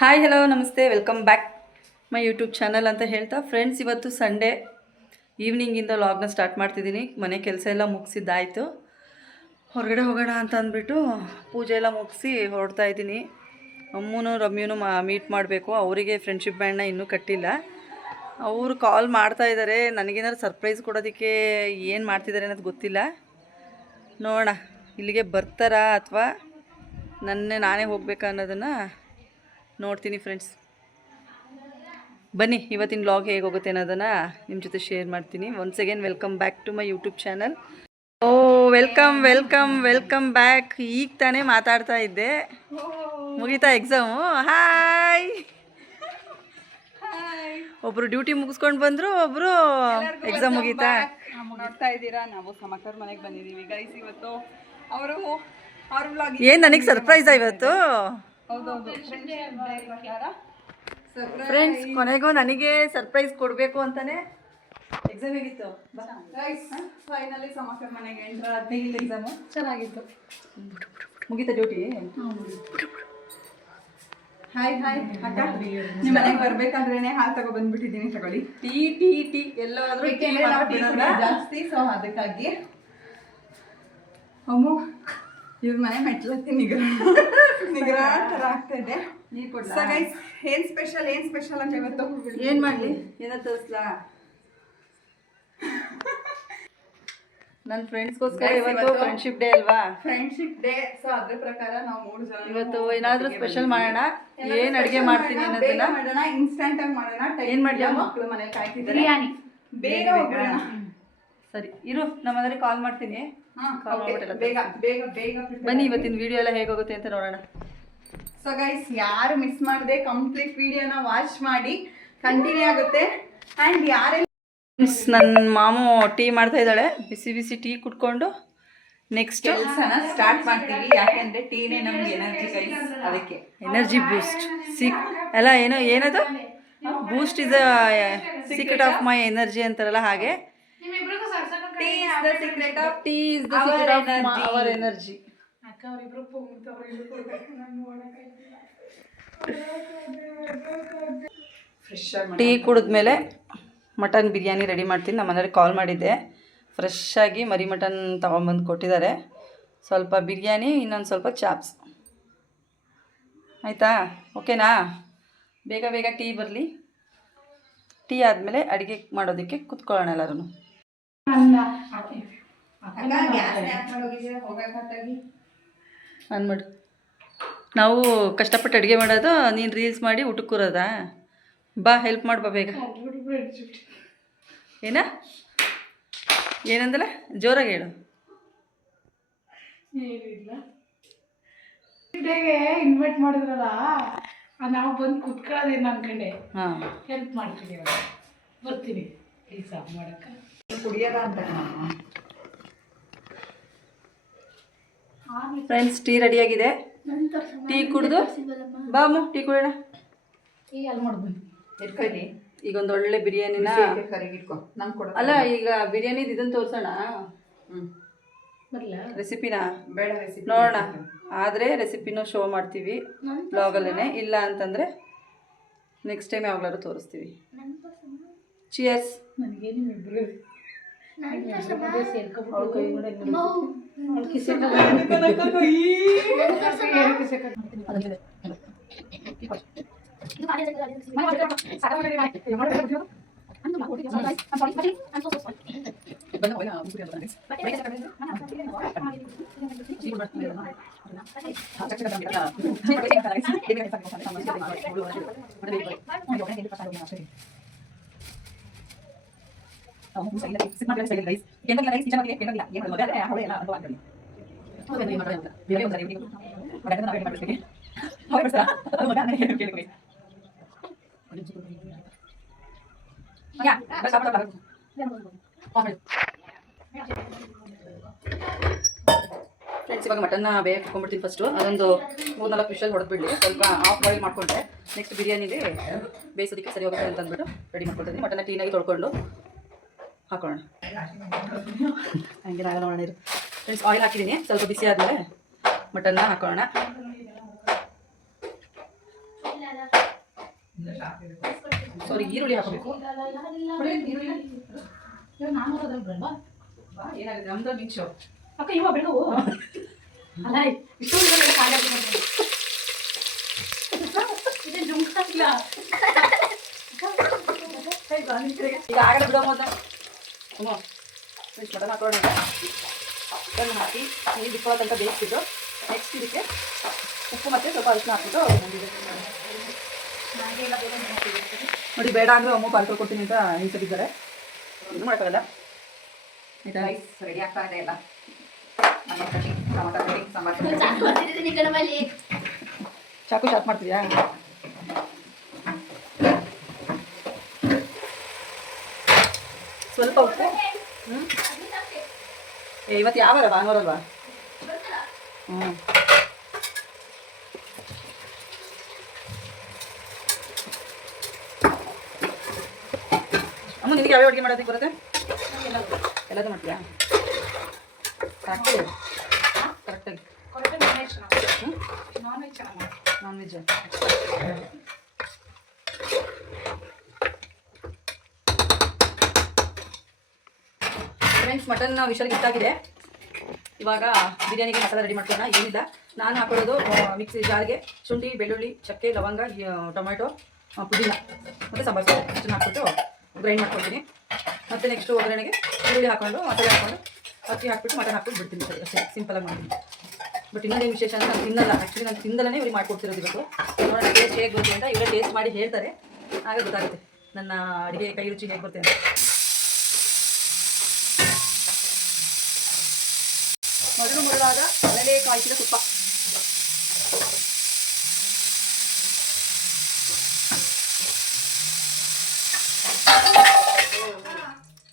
Hi hello ನಮಸ್ತೆ, welcome back my YouTube channel ಅಂತ ಹೇಳ್ತಾ ಫ್ರೆಂಡ್ಸ್, ಇವತ್ತು ಸಂಡೇ ಈವ್ನಿಂಗಿಂದ ವ್ಲಾಗ್ನ ಸ್ಟಾರ್ಟ್ ಮಾಡ್ತಿದ್ದೀನಿ. ಮನೆ ಕೆಲಸ ಎಲ್ಲ ಮುಗಿಸಿದ್ದಾಯಿತು. ಹೊರಗಡೆ ಹೋಗೋಣ ಅಂತ ಅಂದ್ಬಿಟ್ಟು ಪೂಜೆ ಎಲ್ಲ ಮುಗಿಸಿ ಹೊರಡ್ತಾ ಇದ್ದೀನಿ. ಅಮ್ಮನೂ ರಮ್ಯನೂ ಮೀಟ್ ಮಾಡಬೇಕು. ಅವರಿಗೆ ಫ್ರೆಂಡ್ಶಿಪ್ ಬ್ಯಾಂಡ್ನ ಇನ್ನೂ ಕಟ್ಟಿಲ್ಲ. ಅವರು ಕಾಲ್ ಮಾಡ್ತಾ ಇದ್ದಾರೆ. ನನಗೇನಾದ್ರು ಸರ್ಪ್ರೈಸ್ ಕೊಡೋದಕ್ಕೆ ಏನು ಮಾಡ್ತಿದ್ದಾರೆ ಅನ್ನೋದು ಗೊತ್ತಿಲ್ಲ. ನೋಡೋಣ ಇಲ್ಲಿಗೆ ಬರ್ತಾರಾ ಅಥವಾ ನಾನೇ ಹೋಗ್ಬೇಕಾ ಅನ್ನೋದನ್ನು ನೋಡ್ತೀನಿ. ಫ್ರೆಂಡ್ಸ್ ಬನ್ನಿ, ಇವತ್ತಿನ ವ್ಲಾಗ್ ಹೇಗೆ ಹೋಗುತ್ತೆ ಅನ್ನೋದನ್ನು ನಿಮ್ಮ ಜೊತೆ ಶೇರ್ ಮಾಡ್ತೀನಿ. Once again welcome back to my YouTube channel. Welcome welcome welcome back. ಈಗ ತಾನೇ ಮಾತಾಡ್ತಾ ಇದ್ದೆ, ಮುಗೀತಾ ಎಕ್ಸಾಮು? ಹಾಯ್. ಒಬ್ಬರು ಡ್ಯೂಟಿ ಮುಗಿಸ್ಕೊಂಡು ಬಂದರು, ಒಬ್ಬರು ಎಕ್ಸಾಮ್ ಮುಗೀತಾ. ನೋಡ್ತಾ ಇದ್ದೀರಾ, ನಾವು ಸಮಕರ್ ಮನೆಗೆ ಬಂದಿದ್ದೀವಿ ಗೈಸ್. ಇವತ್ತು ಅವರು ಅವ್ರ ವ್ಲಾಗ್ ಏನು ನನಗೆ ಸರ್ಪ್ರೈಸಾ ಇವತ್ತು? ಹೌದೌದು ಫ್ರೆಂಡ್ಸ್, ಕೊನೆಗೂ ನನಗೆ ಸರ್ಪ್ರೈಸ್ ಕೊಡಬೇಕು ಅಂತಾನೆ. ಎಕ್ಸಾಮ್ ಹೇಗಿತ್ತು ಗೈಸ್? ಫೈನಲಿ ಸಮಕರ್ ಮನೆಗೆ ಎಂಟ್ರ್ ಆದ್ಮೇಲೆ ಎಕ್ಸಾಮು ಚೆನ್ನಾಗಿತ್ತು. ಮುಗೀತಾ ಡ್ಯೂಟಿ? ಹಾಯ್ ಹಾಯ್ ಅಕ್ಕ, ನಿಮ್ಮ ಮನೆಗೆ ಬರ್ಬೇಕಾದ್ರೇನೆ ಹಾಲು ತಗೋ ಬಂದ್ಬಿಟ್ಟಿದ್ದೀನಿ. ತಗೊಳ್ಳಿ. ಟೀ ಟೀ ಟೀ ಎಲ್ಲಾದ್ರೂ ಜಾಸ್ತಿ, ಸೊ ಅದಕ್ಕಾಗಿ ಅಮ್ಮು ಇವ್ರ ಮನೆ ಮೆಟ್ಲತ್ತಿ ನಿಗ್ರ ಥರ ಆಗ್ತಾ ಇದೆ. ಸೊ ಗೈಸ್, ಏನ್ ಸ್ಪೆಷಲ್ ಅಂತ ಇವತ್ತು ಏನ್ ಮಾಡ್ಲಿ? ಏನೋ ತೋರಿಸ್ಲಾ? ನನ್ನ ಫ್ರೆಂಡ್ಸ್ಗೋಸ್ಕರ ಇವತ್ತು ಫ್ರೆಂಡ್ಶಿಪ್ ಡೇ ಅಲ್ವಾ? Friendship day. ಸೊ ಅದ್ರ ಪ್ರಕಾರ ನಾವು 3 ಜನ ಇವತ್ತು ಏನಾದ್ರೂ ಸ್ಪೆಷಲ್ ಮಾಡೋಣ. ಏನ್ ಅಡಿಗೆ ಮಾಡ್ತೀನಿ ಅನ್ನೋದನ್ನ ಮಾಡೋಣ, ಇನ್ಸ್ಟಂಟ್ ಆಗಿ ಮಾಡೋಣ. ಏನ್ ಮಾಡ್ಲಿ? ಮಕ್ಕಳು ಮನೇಲಿ ಕಾಯ್ತಿದ್ದಾರೆ. ಬಿರಿಯಾನಿ ಬೇಗ ಹೋಗೋಣ. ಸರಿ ಇರು, ನಮ್ಮ ಮನೆಗೆ ಕಾಲ್ ಮಾಡ್ತೀನಿ. ಬೇಗ ಬೇಗ ಬೇಗ ಬನ್ನಿ, ಇವತ್ತಿನ ವಿಡಿಯೋ ಎಲ್ಲ ಹೇಗೋಗುತ್ತೆ ಅಂತ ನೋಡೋಣ. ಸೊ ಗೈಸ್, ಯಾರು ಮಿಸ್ ಮಾಡದೆ ಕಂಪ್ಲೀಟ್ ವಿಡಿಯೋನ ವಾಚ್ ಮಾಡಿ, ಕಂಟಿನ್ಯೂ ಆಗುತ್ತೆ. ಆ್ಯಂಡ್ ಯಾರೆಲ್ಲ ನನ್ನ ಮಾಮು ಟೀ ಮಾಡ್ತಾ ಇದ್ದಾಳೆ. ಬಿಸಿ ಬಿಸಿ ಟೀ ಕುಟ್ಕೊಂಡು ನೆಕ್ಸ್ಟ್ ಕೆಲಸನ ಸ್ಟಾರ್ಟ್ ಮಾಡ್ತೀವಿ. ಯಾಕೆಂದ್ರೆ ಟೀನೇ ನಮ್ಗೆ ಎನರ್ಜಿ ಗೈಸ್, ಅದಕ್ಕೆ ಎನರ್ಜಿ ಬೂಸ್ಟ್ ಎಲ್ಲ ಏನದು boost is secret of my energy ಅಂತಾರಲ್ಲ, ಹಾಗೆ tea is the secret of tea is the secret of our energy. Tea ಕುಡಿದ್ಮೇಲೆ ಮಟನ್ ಬಿರಿಯಾನಿ ರೆಡಿ ಮಾಡ್ತೀನಿ. ನಮ್ಮ ಮನೆಯವ್ರಿಗೆ ಕಾಲ್ ಮಾಡಿದ್ದೆ. ಫ್ರೆಶ್ ಆಗಿ ಮರಿ ಮಟನ್ ತೊಗೊಂಬಂದು ಕೊಟ್ಟಿದ್ದಾರೆ. ಸ್ವಲ್ಪ ಬಿರಿಯಾನಿ, ಇನ್ನೊಂದು ಸ್ವಲ್ಪ ಚಾಪ್ಸ್. ಆಯಿತಾ? ಓಕೆನಾ? ಬೇಗ ಬೇಗ ಟೀ ಬರಲಿ. ಟೀ ಆದಮೇಲೆ ಅಡುಗೆ ಮಾಡೋದಕ್ಕೆ ಕುತ್ಕೊಳ್ಳೋಣ ಎಲ್ಲರೂ. ಅನ್ಮಾಡು, ನಾವು ಕಷ್ಟಪಟ್ಟು ಅಡುಗೆ ಮಾಡೋದು, ನೀನು ರೀಲ್ಸ್ ಮಾಡಿ ಊಟಕ್ಕೆ ಕೂರೋದಾ? ಬಾ, ಹೆಲ್ಪ್ ಮಾಡಿ ಬಾ ಬೇಗ. ಏನಂದಲ್ಲ? ಜೋರಾಗಿ ಹೇಳು. ಇನ್ವೈಟ್ ಮಾಡಿದ್ರಲ್ಲ, ನಾವು ಬಂದು ಕುತ್ಕೊಳ್ಳೋದೇನು ಅನ್ಕೊಂಡೆ. ಹಾಂ, ಹೆಲ್ಪ್ ಮಾಡ್ತೀನಿ, ಬರ್ತೀನಿ ಪ್ಲೀಸ್ ಮಾಡಕ್ಕೆ. ಕುಡಿಯೋದ ಅಂತ ಫ್ರೆಂಡ್ಸ್, ಟೀ ರೆಡಿಯಾಗಿದೆ. ಟೀ ಕುಡಿದು ಬಾ ಅಮ್ಮ, ಟೀ ಕುಡಿಯೋಣ. ಟೀ ಅಲ್ಲಿ ಮಾಡ್ಬೋದು ಇಟ್ಕೊಳ್ಳಿ. ಈಗ ಒಂದು ಒಳ್ಳೆ ಬಿರಿಯಾನಿನ ಕರಿಗಿಟ್ಕೊ, ನಂಗೆ ಕೊಡ. ಅಲ್ಲ, ಈಗ ಬಿರಿಯಾನಿದು ಇದನ್ನು ತೋರಿಸೋಣ. ಬರಲ್ಲ ರೆಸಿಪಿನ ಬೇಡ, ರೆಸಿಪಿ ನೋಡೋಣ. ಆದರೆ ರೆಸಿಪಿನೂ ಶೋ ಮಾಡ್ತೀವಿ ಬ್ಲಾಗಲ್ಲೇ. ಇಲ್ಲ ಅಂತಂದರೆ ನೆಕ್ಸ್ಟ್ ಟೈಮ್ ಯಾವಾಗಲಾದ್ರು ತೋರಿಸ್ತೀವಿ. ಚಿಯರ್ಸ್. ನನಗೆ ನಿಮ್ಮಿಬ್ರು ಫ್ರೆಂಡ್ಸ್, ಇವಾಗ ಮಟನ್ನ ಬೇಗ ಇಟ್ಕೊಂಡ್ಬಿಡ್ತೀನಿ. ಫಸ್ಟು ಅದೊಂದು 3-4 ವಿಷಲ್ ಹೊಡೆದ್ಬಿಡಲಿ. ಸ್ವಲ್ಪ ಆಫ್ ಬಾಯ್ಲ್ ಮಾಡಿಕೊಂಡ್ರೆ ನೆಕ್ಸ್ಟ್ ಬಿರಿಯಾನಿಗೆ ಬೇಯಿಸೋದಕ್ಕೆ ಸರಿ ಹೋಗುತ್ತೆ ಅಂತ ಅಂದ್ಬಿಟ್ಟು ರೆಡಿ ಮಾಡ್ಕೊಳ್ತೀನಿ. ಮಟನ್ನ ಕ್ಲೀನಾಗಿ ತೊಳ್ಕೊಂಡು ಹಾಕೊಳ್ಳೋಣ. ಹಂಗೆ ನೋಡೋಣ ಇರು ಫ್ರೆಂಡ್ಸ್. ಆಯಿಲ್ ಹಾಕಿದ್ದೀನಿ, ಸ್ವಲ್ಪ ಬಿಸಿ ಆದಮೇಲೆ ಮಟನ್ನ ಹಾಕೊಳ್ಳೋಣ. ಸಾರಿ ಈರುಳ್ಳಿ ಹಾಕಬೇಕು. ನಾನು ಅದ್ರಲ್ಲಿ ಬೇಡವಾ ಏನಾಗುತ್ತೆ ನಮ್ದು ಮಿಕ್ಸು ಅಕ್ಕ ಇವಾಗ ಬೆಳಗು ಅಲ್ಲ ಇಷ್ಟು ಖಾಲಿ ಆಗ್ತದೆ ಇದೇನು ಜುಮ್ಕಾಗಿಲ್ಲ ಈಗ ಆಗಲೇ ಬಿಡೋ ಮೊದಲು ಮಟನ್ ಹಾಕೋಣ. ಮಟನ್ ಹಾಕಿ ನೀರು ಬಿಕ್ಕೋ ತನಕ ಬೇಯಿಸ್ಬಿಟ್ಟು ನೆಕ್ಸ್ಟ್ ಇದಕ್ಕೆ ಉಪ್ಪು ಮತ್ತು ಸ್ವಲ್ಪ ಅರಿಶಿನ ಹಾಕ್ಬಿಟ್ಟು ನೋಡಿ. ಬೇಡ ಅಂದರೆ ಅಮ್ಮ ಪಾರ್ಸಲ್ ಕೊಡ್ತೀನಿ ಅಂತ ನಿಲ್ಸಿದ್ದಾರೆ. ಏನು ಮಾಡೋಕ್ಕಾಗಲ್ಲ. ಆಯ್ತಾ ರೈಸ್ ರೆಡಿ ಆಗ್ತಾ ಇದೆ ಎಲ್ಲ. ಟೊಮೊಟೊ ಕಟ್ಟಿ ಸಾಂಬಾರು ಚಾಕು ಶಾರ್ಪ್ ಮಾಡ್ತೀಯಾ? ಸ್ವಲ್ಪ ಉಪ್ಪು. ಇವತ್ತು ಯಾವಾರ ಭಾನುವಾರಲ್ವಾ? ಅಮ್ಮ ನಿನಗೆ ಯಾವ್ಯಾವ ಅಡುಗೆ ಮಾಡೋದಕ್ಕೆ ಬರುತ್ತೆ? ಎಲ್ಲದೂ ಮಾಡ್ತೀಯಾ? ಕರೆಕ್ಟಾಗಿ ಕರೆಕ್ಟಾಗಿ ನಾನ್ ವೆಜ್ ಫ್ರೆಂಡ್ಸ್, ಮಟನ್ ವಿಷಲ್ಗೆ ಇಷ್ಟಾಗಿದೆ. ಇವಾಗ ಬಿರಿಯಾನಿಗೆ ಮಸಾಲ ರೆಡಿ ಮಾಡ್ಕೊಳ್ಳೋಣ. ಏನಿಲ್ಲ, ನಾನು ಹಾಕೊಳ್ಳೋದು ಮಿಕ್ಸಿ ಜಾರ್ಗೆ ಶುಂಠಿ, ಬೆಳ್ಳುಳ್ಳಿ, ಚಕ್ಕೆ, ಲವಂಗ, ಟೊಮೆಟೊ, ಪುದೀನ ಮತ್ತು ಸಾಂಬಾರು ಸೊಪ್ಪು ಇಷ್ಟನ್ನು ಹಾಕ್ಬಿಟ್ಟು ಗ್ರೈಂಡ್ ಮಾಡ್ಕೊಳ್ತೀನಿ. ಮತ್ತು ನೆಕ್ಸ್ಟ್ ಒಗ್ಗರಣೆಗೆ ಈರುಳ್ಳಿ ಹಾಕ್ಕೊಂಡು ಮಸಾಲೆ ಹಾಕ್ಕೊಂಡು ಅಕ್ಕಿ ಹಾಕ್ಬಿಟ್ಟು ಮಟನ್ ಹಾಕ್ಬಿಟ್ಟು ಬಿಡ್ತೀನಿ. ಸರಿ, ಅಷ್ಟೇ ಸಿಂಪಲಾಗಿ ಮಾಡ್ತೀನಿ. ಬಟ್ ಇನ್ನೊಂದೇನು ವಿಶೇಷ ಅಂದರೆ ನಾನು ತಿನ್ನಲ್ಲ. ಆ್ಯಕ್ಚುಲಿ ನಾನು ತಿಂದಲೇ ಇವ್ರಿಗೆ ಮಾಡ್ಕೊಡ್ತಿರೋದು. ಇವತ್ತು ನೋಡೋಣ ಟೇಸ್ಟ್ ಹೇಗೆ ಬರುತ್ತೆ ಅಂತ. ಇವರೇ ಟೇಸ್ಟ್ ಮಾಡಿ ಹೇಳ್ತಾರೆ, ಆಗ ಗೊತ್ತಾಗುತ್ತೆ ನನ್ನ ಅಡುಗೆ ಕೈ ರುಚಿ ಹೇಗೆ ಬರುತ್ತೆ ಅಂತ. ಮೊದಲಾದ ಅಲ್ಲೇ ಕಾಯಿಸಿದ ತುಪ್ಪ.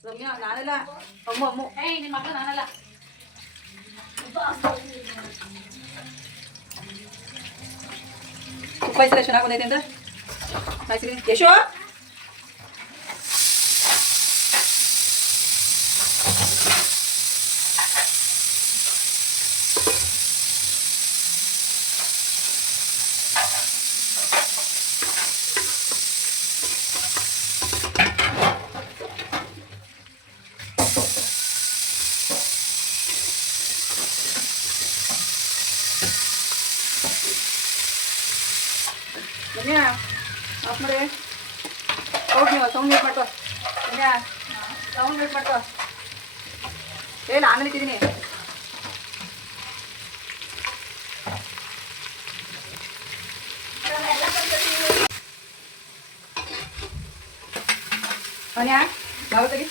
ರಮ್ಯಾ, ನಾನೆಲ್ಲ ಅಮ್ಮು ನಿಮ್ಮ ಮಕ್ಕಳು ನಾನಲ್ಲ. ತುಪ್ಪ ಇದ್ರೆ ಚೆನ್ನಾಗಿ ಬಂದೈತೆ ಅಂತ ಕಾಯಿಸಿದ್ದೀನಿ. ಯಶೋ, ರಮ್ಯಾ ಆಫ್ ಮಾಡಿ. ಹೌದು, ನೀವು ಸೌಂಡ್ ಮ್ಯೂಟ್ ಮಾಡ್ಕೋ. ರಮ್ಯಾ ಸೌಂಡ್ ಮ್ಯೂಟ್ ಮಾಡ್ಕೋ. ಹೇಳ, ಆಮೇಲೆ ಇಟ್ಟಿದ್ದೀನಿ. ರಮ್ಯಾ ಯಾವ ತೆಗಿ.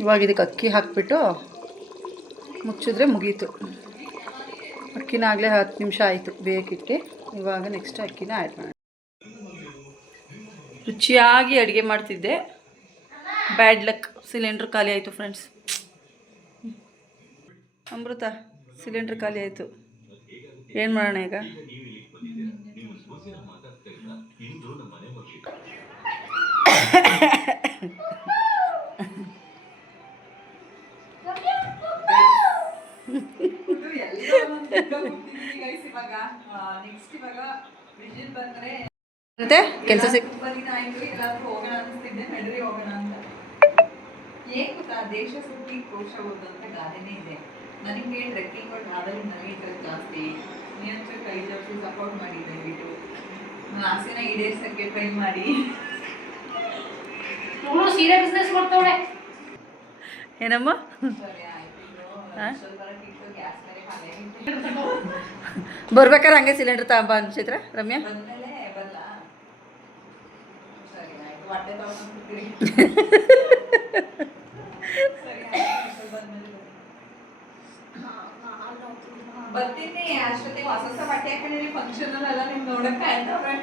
ಇವಾಗ ಇದಕ್ಕೆ ಅಕ್ಕಿ ಹಾಕಿಬಿಟ್ಟು ಮುಚ್ಚಿದ್ರೆ ಮುಗೀತು. ಅಕ್ಕಿನ ಆಗಲೇ 10 ನಿಮಿಷ ಆಯಿತು ಬೇಕಿಟ್ಟು. ಇವಾಗ ನೆಕ್ಸ್ಟ್ ಅಕ್ಕಿನ ಆ್ಯಡ್ ಮಾಡೋಣ. ರುಚಿಯಾಗಿ ಅಡುಗೆ ಮಾಡ್ತಿದ್ದೆ. ಬ್ಯಾಡ್ ಲಕ್, ಸಿಲಿಂಡ್ರ್ ಖಾಲಿ ಆಯಿತು ಫ್ರೆಂಡ್ಸ್. ಅಮೃತ, ಸಿಲಿಂಡ್ರ್ ಖಾಲಿ ಆಯಿತು. ಏನು ಮಾಡೋಣ ಈಗ? ಮತ್ತೆ ಕೆಲಸ ಹೋಗೋಣ ಅನಿಸ್ತಿದ್ದೆ. ನಡ್ರಿ ಹೋಗೋಣ ಅಂತ. ಏನ್ ಗೊತ್ತಾ, ದೇಶ ಸುತ್ತಿ ಕೋಶ ಓದಂತ ಗಾದೆನೇ ಇದೆ. ನನಗೆ ಟ್ರೆಕ್ಕಿಂಗ್ ಟ್ರಾವೆಲ್ ನನಗೆ ಇಂಟ್ರೆಸ್ಟ್ ಜಾಸ್ತಿ. ನೀವು ಕೈ ಜೋಡಿಸಿ ಸಪೋರ್ಟ್ ಮಾಡಿ ದಯವಿಟ್ಟು. ನನ್ನ ಆಸೆನ ಈಡೇರ್ಸಕ್ಕೆ ಟ್ರೈ ಮಾಡಿ. ಸೀರೆ ಬಿಸ್ನೆಸ್ ಮಾಡ್ತಾವಳೆ. ಏನಮ್ಮ ಸರಿ ಆಯ್ತು ಹಾ? ಬರೋಕ್ಕಿಟ್ಟು ಗ್ಯಾಸ್ ಮೇಲೆ ಖಾಲಿ ಆಗಿತ್ತು. ಬರ್ಬೇಕಾದ್ರೆ ಹಂಗೆ ಸಿಲಿಂಡರ್ ತಗೊಂಬ ಚೈತ್ರ ರಮ್ಯಾ. ಬಂದ್ಮೇಲೆ ಬರಲ್ಲ. ಸರಿ ಆಯ್ತು ಹೊಟ್ಟೆ ತಗೊಂಡ್ಬಿಡ್ತೀರಿ. ಸರಿ ಆಯ್ತು ಬಂದ್ಮೇಲೆ ಬರ್ತೀನಿ. ಅಷ್ಟೊತ್ತಿಗೆ ಹೊಸ ಹೊಸ ಬಟ್ಟೆ ಹಾಕೊಂಡಿರಿ ಫಂಕ್ಷನ್ ಎಲ್ಲ ನಿಮ್ಗೆ ನೋಡಕ್ ಆಯ್ತವ್ರೆ.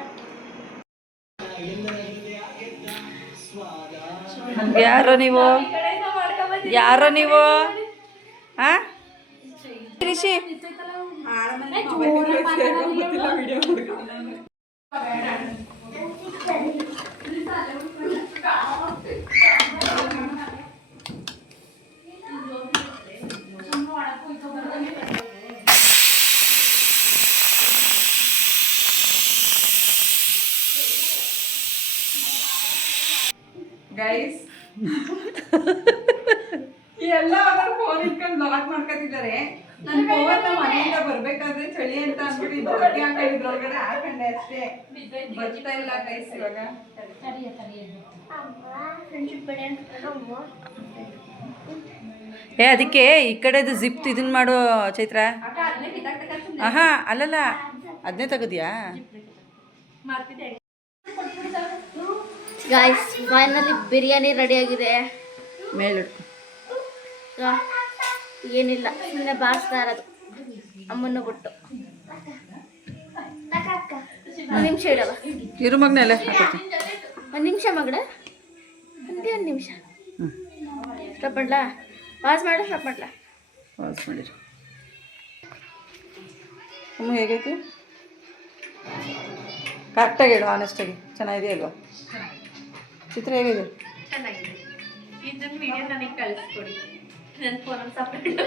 ಯಾರೋ ನೀವು ಯಾರೋ ನೀವು ಆ ರಿಷಿ ಗೈಸ್ ಎಲ್ಲ ಫೋನ್ ಇಟ್ಕೊಂಡು ಬ್ಲಾಗ್ ಮಾಡ್ಕೊತಿದ್ದಾರೆ. ನನ್ ಫೋನ್ ಮನೆಯಿಂದ ಬರ್ಬೇಕಾದ್ರೆ ಚಳಿ ಅಂತ ಅಂದ್ಬಿಟ್ಟು ಜೊತೆ ಹಾಕೊಂಡಿದ್ರು ಒಳಗಡೆ ಹಾಕೊಂಡೆ ಅಷ್ಟೇ. ಬರ್ತಾ ಇಲ್ಲ ಗೈಸ್ ಇವಾಗ. ಏ ಅದಕ್ಕೆ ಈ ಕಡೆದು ಜಿಪ್ ಇದನ್ನ ಮಾಡು ಚೈತ್ರ. ಆಹಾ ಅಲ್ಲಲ್ಲ ಅದನ್ನೇ ತೆಗದ್ಯಾ. ಗಾಯ್ಸ್ ಫೈನಲಿ ಬಿರಿಯಾನಿ ರೆಡಿ ಆಗಿದೆ. ಮೇಲಿಡು. ಏನಿಲ್ಲ ಸುಮ್ಮನೆ ಬಾರಿಸ್ತಾ ಇರೋದು ಅಮ್ಮನ್ನು ಬಿಟ್ಟು. ಒಂದು ನಿಮಿಷ ಇಡವ, ಇರು ಮಗನೆಲ್ಲ ಒಂದು ನಿಮಿಷ ಮಗಳ, ಒಂದೇ ಒಂದು ನಿಮಿಷ. ಸ್ಟಾಪ್ ಮಾಡ್ಲಾ? ಪಾಸ್ ಮಾಡು, ಸ್ಟಾಪ್ ಮಾಡ್ಲಾ? ಪಾಸ್ ಮಾಡಿರು. ಅಮ್ಮ ಹೇಗೈತಿ? ಕರೆಕ್ಟಾಗಿ ಹೇಳು, ಆನೆಸ್ಟಾಗಿ. ಚೆನ್ನಾಗಿದೆ ಅಲ್ವಾ ಚಿತ್ರ? ಹೇಗಿದೆ? ಚೆನ್ನಾಗಿದೆ. ಇದನ್ನ ವಿಡಿಯೋ ನನಗೆ ಕಳಿಸ್ಕೊಡಿ, ನನ್ನ ಫೋನಲ್ಲಿ ಸಪ್ರೇಟ್.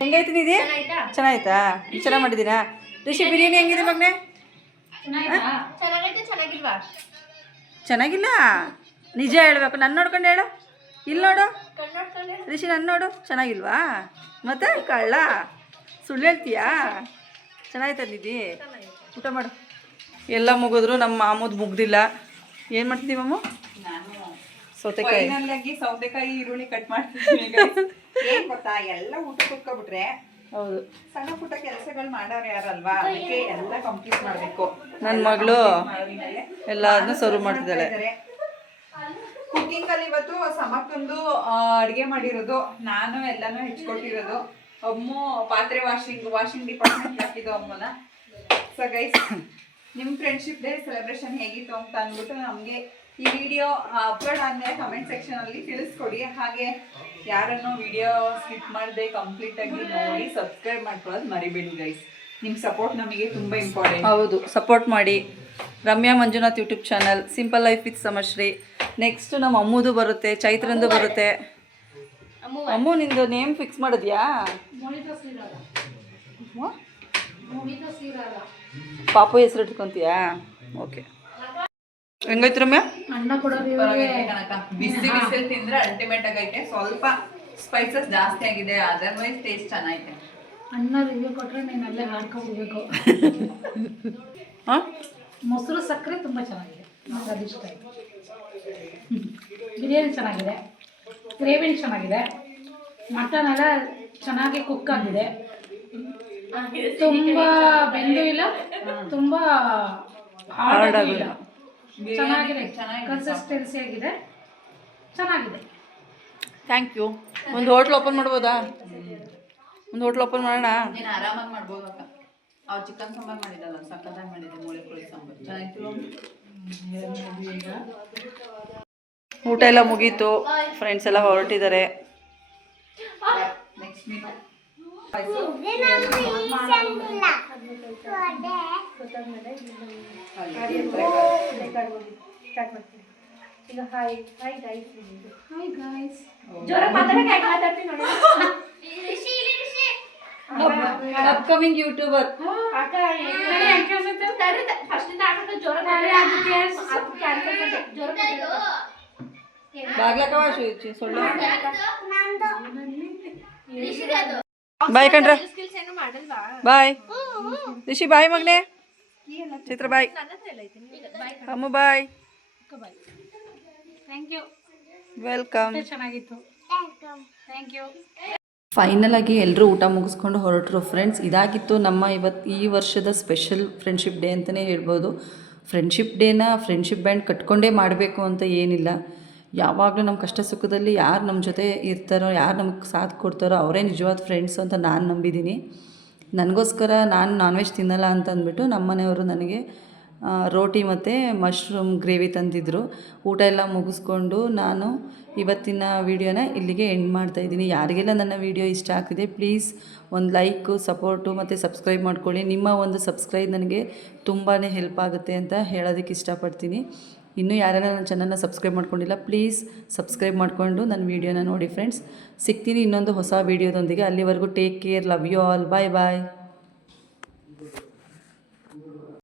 ಹೆಂಗೈತಿ ನಿಧಿ? ಚೆನ್ನಾಯ್ತಾ? ಚೆನ್ನಾಗಿ ಮಾಡಿದ್ದೀನಾ? ರಿಷಿ ಬಿರಿಯಾನಿ ಹೆಂಗಿದೆ ಮಗನೇ? ಚೆನ್ನಾಗೈತೆ. ಚೆನ್ನಾಗಿಲ್ವಾ? ಚೆನ್ನಾಗಿಲ್ಲ. ನಿಜ ಹೇಳ್ಬೇಕು. ನನ್ನ ನೋಡ್ಕೊಂಡು ಹೇಳು. ಇಲ್ಲಿ ನೋಡು ರಿಷಿ, ನನ್ನ ನೋಡು. ಚೆನ್ನಾಗಿಲ್ವಾ? ಮತ್ತೆ ಕಳ್ಳ ಸುಳ್ಳು ಹೇಳ್ತೀಯಾ? ಚೆನ್ನಾಯ್ತಾ ನಿಧಿ? ಊಟ ಮಾಡು. ಎಲ್ಲ ಮುಗಿದ್ರು ನಮ್ಮ ಮಾಮೂದು ಮುಗ್ದಿಲ್ಲ. ಏನು ಮಾಡ್ತಿದ್ದೀವಿ ಮಾಮು? ನಾನು ಸೌತೆಕಾಯಿ ಸೌತೆಕಾಯಿ ಈರುಳ್ಳಿ ಕಟ್ ಮಾಡ್ತಿದ್ದೀನಿ. ಏನ್ ಗೊತ್ತಾ, ಎಲ್ಲ ಊಟ ಕುತ್ಕೊಬಿಟ್ರೆ ಹೌದು. ಸಣ್ಣ ಪುಟ್ಟ ಕೆಲಸಗಳು ಮಾಡೋರು ಯಾರಲ್ವಾ, ಅದಕ್ಕೆ ಎಲ್ಲ ಕಂಪ್ಲೀಟ್ ಮಾಡ್ಬೇಕು. ನನ್ನ ಮಗಳು ಎಲ್ಲದನ್ನೂ ಸರ್ವ್ ಮಾಡ್ತಿದ್ದಾಳೆ. ಕುಕಿಂಗ್ ಅಲ್ಲಿ ಇವತ್ತು ಸಮಕ್ಕೊಂದು ಅಡಿಗೆ ಮಾಡಿರೋದು, ನಾನು ಎಲ್ಲಾನು ಹೆಚ್ಚಿಕೊಟ್ಟಿರೋದು. ಅಮ್ಮು ಪಾತ್ರೆ ವಾಷಿಂಗ್ ಡಿಪಾರ್ಟ್ಮೆಂಟ್ ಹಾಕಿದ್ದು ಅಮ್ಮನ. ಸೊ ಗೈಸ್, ನಿಮ್ಮ ಫ್ರೆಂಡ್ಶಿಪ್ ಡೇ ಸೆಲೆಬ್ರೇಷನ್ ಹೇಗಿತ್ತು ಅಂತ ಅಂದ್ಬಿಟ್ಟು ನಮಗೆ ಈ ವಿಡಿಯೋ ಅಪ್ಲೋಡ್ ಆದ್ಮೇಲೆ ಕಮೆಂಟ್ ಸೆಕ್ಷನ್ ಅಲ್ಲಿ ತಿಳಿಸ್ಕೊಡಿ. ಹಾಗೆ ಯಾರನ್ನು ವಿಡಿಯೋ ಸ್ಕಿಪ್ ಮಾಡದೆ ಕಂಪ್ಲೀಟ್ ಆಗಿ ನೋಡಿ ಸಬ್ಸ್ಕ್ರೈಬ್ ಮಾಡ್ಕೊಳ್ಳೋದು ಮರಿಬೇಡಿ ಗೈಸ್. ನಿಮ್ಮ ಸಪೋರ್ಟ್ ನಮಗೆ ತುಂಬ ಇಂಪಾರ್ಟೆಂಟ್. ಹೌದು, ಸಪೋರ್ಟ್ ಮಾಡಿ. Ramya Manjunath YouTube channel, simple life with Samashree. Next ನಮ್ಮ ಅಮ್ಮುದು ಬರುತ್ತೆ, ಚೈತ್ರಂದು ಬರುತ್ತೆ. ಅಮ್ಮು ನಿಂದು ನೇಮ್ ಫಿಕ್ಸ್ ಮಾಡಿದ್ಯಾ? ಪಾಪು ಹೆಸರು ಇಟ್ಕೊಂತೀಯಾ? ಓಕೆ. ಹೆಂಗೈತೆ ರಮ್ಯಾ? ಅನ್ನ ಕೊಡೋರು ಬಿಸಿ ಬಿಸಿಲ್ ತಿಂದ್ರೆ ಅಲ್ಟಿಮೇಟ್ ಆಗೈತೆ. ಸ್ವಲ್ಪ ಸ್ಪೈಸಸ್ ಜಾಸ್ತಿ ಆಗಿದೆ, ಅದರ್ವೈಸ್ ಟೇಸ್ಟ್ ಚೆನ್ನಾಗೈತೆ. ಅನ್ನ ರಿವ್ಯೂ ಕೊಟ್ಟರೆ ನೀನು ಅಲ್ಲೇ ಮಾಡ್ಕೊಬಿಡ್ಬೇಕು. ಹಾಂ, ಮೊಸರು ಸಕ್ಕರೆ ತುಂಬ ಚೆನ್ನಾಗಿದೆ, ನನಗೆ ಅದು ಇಷ್ಟ ಆಯಿತು. ಬಿರಿಯಾನಿ ಚೆನ್ನಾಗಿದೆ, ಗ್ರೇವಿ ಚೆನ್ನಾಗಿದೆ, ಮಟನ್ ಎಲ್ಲ ಚೆನ್ನಾಗಿ ಕುಕ್ ಆಗಿದೆ. ತುಂಬ ಬೆಂದು ಇಲ್ಲ, ತುಂಬ ಹಾರ್ಡ್ ಆಗಿಲ್ಲ. ಚೆನ್ನಾಗಿದೆ, ಕನ್ಸಿಸ್ಟೆನ್ಸಿ ಆಗಿದೆ, ಚೆನ್ನಾಗಿದೆ. Thank you. ಒಂದು ಹೋಟ್ಲ್ ಓಪನ್ ಮಾಡ್ಬೋದಾ? ಒಂದು ಹೋಟ್ಲ್ ಓಪನ್ ಮಾಡೋಣ. ನೀನು ಆರಾಮಾಗಿ ಮಾಡ್ಬೋದು ಅಕ್ಕ. ಅವ್ರು ಚಿಕನ್ ಸಾಂಬಾರು ಮಾಡಿದಲ್ಲ, ಸಕ್ಕತ್ತಾಗಿ ಮಾಡಿದೆ. ಮೂಳೆ ಕೋಳಿ ಸಾಂಬಾರು ಚೆನ್ನಾಗಿತ್ತು. ಊಟ ಎಲ್ಲ ಮುಗೀತು, ಫ್ರೆಂಡ್ಸ್ ಎಲ್ಲ ಹೊರಟಿದ್ದಾರೆ. ನೆಕ್ಸ್ಟ್ ಈಗ ಹಾಯ್ ಗೈಸ್. Hi guys. ಜೋರಾಗಿ ಮಾತಾಡ್ತೀನಿ ನೋಡಿ. Upcoming YouTuber. ಬಾಗ್ಲಕ್ಕ ಸೊಳ್ಳೆ. ಬಾಯ್ ಕಣ್ರ. ಬಾಯ್ ರಿಷಿ. ಬಾಯ್ ಮಗನೆ. ಚಿತ್ರ ಬಾಯ್. ಅಮ್ಮ ಬಾಯ್. Thank you. ವೆಲ್ಕಮ್. ಚೆನ್ನಾಗಿತ್ತು. Thank you. ಫೈನಲ್ ಆಗಿ ಎಲ್ಲರೂ ಊಟ ಮುಗಿಸ್ಕೊಂಡು ಹೊರಟರು ಫ್ರೆಂಡ್ಸ್. ಇದಾಗಿತ್ತು ನಮ್ಮ ಈ ವರ್ಷದ ಸ್ಪೆಷಲ್ ಫ್ರೆಂಡ್ಶಿಪ್ ಡೇ ಅಂತಲೇ ಹೇಳ್ಬೋದು. ಫ್ರೆಂಡ್ಶಿಪ್ ಡೇನ ಫ್ರೆಂಡ್ಶಿಪ್ ಬ್ಯಾಂಡ್ ಕಟ್ಕೊಂಡೇ ಮಾಡಬೇಕು ಅಂತ ಏನಿಲ್ಲ. ಯಾವಾಗಲೂ ನಮ್ಮ ಕಷ್ಟ ಸುಖದಲ್ಲಿ ಯಾರು ನಮ್ಮ ಜೊತೆ ಇರ್ತಾರೋ, ಯಾರು ನಮಗೆ ಸಾಥ್ ಕೊಡ್ತಾರೋ ಅವರೇ ನಿಜವಾದ ಫ್ರೆಂಡ್ಸ್ ಅಂತ ನಾನು ನಂಬಿದ್ದೀನಿ. ನನಗೋಸ್ಕರ ನಾನು ನಾನ್ ವೆಜ್ ತಿನ್ನಲ್ಲ ಅಂತ ಅಂದ್ಬಿಟ್ಟು ನಮ್ಮ ಮನೆಯವರು ನನಗೆ ರೋಟಿ ಮತ್ತು ಮಶ್ರೂಮ್ ಗ್ರೇವಿ ತಂದಿದ್ದರು. ಊಟ ಎಲ್ಲ ಮುಗಿಸ್ಕೊಂಡು ನಾನು ಇವತ್ತಿನ ವೀಡಿಯೋನ ಇಲ್ಲಿಗೆ ಎಂಡ್ ಮಾಡ್ತಾಯಿದ್ದೀನಿ. ಯಾರಿಗೆಲ್ಲ ನನ್ನ ವೀಡಿಯೋ ಇಷ್ಟ ಆಗ್ತಿದೆ ಪ್ಲೀಸ್ ಒಂದು ಲೈಕು, ಸಪೋರ್ಟು ಮತ್ತು ಸಬ್ಸ್ಕ್ರೈಬ್ ಮಾಡ್ಕೊಳ್ಳಿ. ನಿಮ್ಮ ಒಂದು ಸಬ್ಸ್ಕ್ರೈಬ್ ನನಗೆ ತುಂಬಾ ಹೆಲ್ಪ್ ಆಗುತ್ತೆ ಅಂತ ಹೇಳೋದಕ್ಕೆ ಇಷ್ಟಪಡ್ತೀನಿ. ಇನ್ನೂ ಯಾರೆಲ್ಲ ನನ್ನ ಚಾನಲ್ನ ಸಬ್ಸ್ಕ್ರೈಬ್ ಮಾಡ್ಕೊಂಡಿಲ್ಲ ಪ್ಲೀಸ್ ಸಬ್ಸ್ಕ್ರೈಬ್ ಮಾಡಿಕೊಂಡು ನನ್ನ ವೀಡಿಯೋನ ನೋಡಿ ಫ್ರೆಂಡ್ಸ್. ಸಿಗ್ತೀನಿ ಇನ್ನೊಂದು ಹೊಸ ವೀಡಿಯೋದೊಂದಿಗೆ. ಅಲ್ಲಿವರೆಗೂ take care, love you all, bye bye.